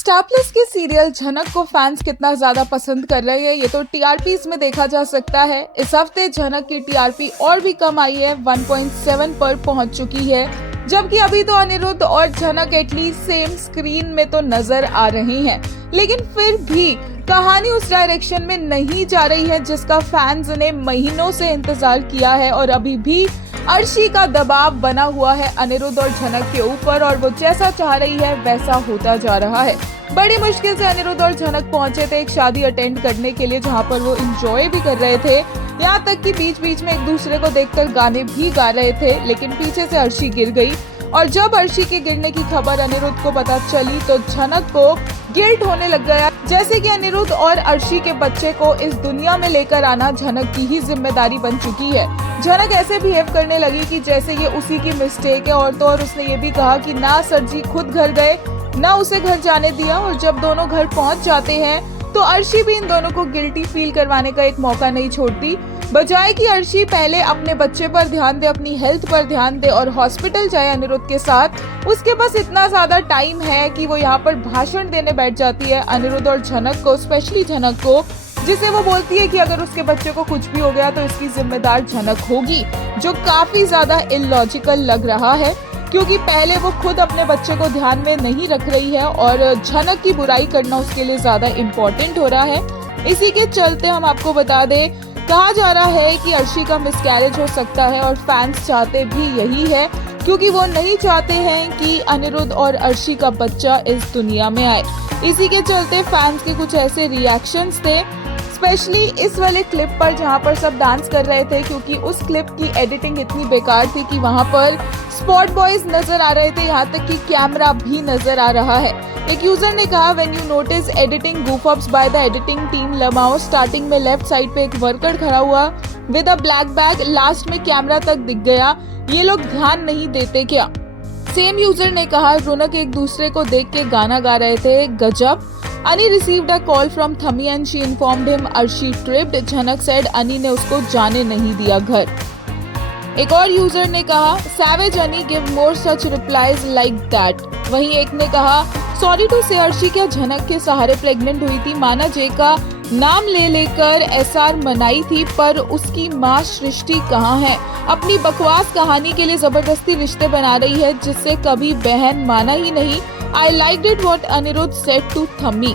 Star plus के serial झनक को फैंस कितना ज्यादा पसंद कर रहे हैं ये तो टीआरपीज में देखा जा सकता है। इस हफ्ते झनक की टीआरपी और भी कम आई है, 1.7 पर पहुंच चुकी है। जबकि अभी तो अनिरुद्ध और झनक एटलीस्ट सेम स्क्रीन में तो नजर आ रहे हैं, लेकिन फिर भी कहानी उस डायरेक्शन में नहीं जा रही है जिसका फैंस ने महीनों से इंतजार किया है। और अभी भी अर्शी का दबाव बना हुआ है अनिरुद्ध और झनक के ऊपर, और वो जैसा चाह रही है वैसा होता जा रहा है। बड़ी मुश्किल से अनिरुद्ध और झनक पहुंचे थे एक शादी अटेंड करने के लिए, जहां पर वो एंजॉय भी कर रहे थे। यहाँ तक कि बीच बीच में एक दूसरे को देखकर गाने भी गा रहे थे, लेकिन पीछे से अर्शी गिर गई। और जब अर्शी के गिरने की खबर अनिरुद्ध को पता चली तो झनक को गिल्ट होने लग गया, जैसे कि अनिरुद्ध और अर्शी के बच्चे को इस दुनिया में लेकर आना झनक की ही जिम्मेदारी बन चुकी है। झनक ऐसे बिहेव करने लगी कि जैसे ये उसी की मिस्टेक है, और तो और उसने ये भी कहा कि ना सर जी खुद घर गए, ना उसे घर जाने दिया। और जब दोनों घर पहुंच जाते हैं तो अर्शी भी इन दोनों को गिल्टी फील करवाने का एक मौका नहीं छोड़ती। बजाय कि अर्शी पहले अपने बच्चे पर ध्यान दे, अपनी हेल्थ पर ध्यान दे और हॉस्पिटल जाए अनिरुद्ध के साथ, उसके पास इतना ज्यादा टाइम है कि वो यहाँ पर भाषण देने बैठ जाती है अनिरुद्ध और झनक को, स्पेशली झनक को, जिसे वो बोलती है कि अगर उसके बच्चे को कुछ भी हो गया तो इसकी जिम्मेदार झनक होगी, जो काफी ज्यादा इलॉजिकल लग रहा है, क्योंकि पहले वो खुद अपने बच्चे को ध्यान में नहीं रख रही है और झनक की बुराई करना उसके लिए ज्यादा इम्पोर्टेंट हो रहा है। इसी के चलते हम आपको बता दें, कहा जा रहा है कि अर्शी का मिसकैरेज हो सकता है, और फैंस चाहते भी यही है, क्योंकि वो नहीं चाहते हैं कि अनिरुद्ध और अर्शी का बच्चा इस दुनिया में आए। इसी के चलते फैंस के कुछ ऐसे रिएक्शंस थे, स्पेशली इस वाले क्लिप पर जहां पर सब डांस कर रहे थे, क्योंकि उस क्लिप की एडिटिंग इतनी बेकार थी कि वहां पर स्पॉट बॉयज नजर आ रहे थे, यहाँ तक कि कैमरा भी नजर आ रहा है। एक यूजर ने कहा, when you notice editing goof ups by the editing team लमाओ, starting में लेफ्ट साइड पे एक वर्कर खड़ा हुआ with a black bag, last में कैमरा तक दिख गया, ये लोग ध्यान नहीं देते क्या? सेम यूजर ने कहा, रौनक एक दूसरे को देख के गाना गा रहे थे, गजब। Ani received a call from Thami and she informed him Arshi tripped. झनक said Ani ने उसको जाने नहीं दिया घर। एक और यूजर ने कहा, Savage Ani give more such replies like that। वहीं एक ने कहा, सॉरी टू से अर्शी क्या झनक के सहारे प्रेग्नेंट हुई थी? माना जे का नाम ले लेकर एसआर मनाई थी, पर उसकी माँ सृष्टि कहाँ है? अपनी बकवास कहानी के लिए जबरदस्ती रिश्ते बना रही है, जिससे कभी बहन माना ही नहीं। I liked it what Anirudh said to Thami।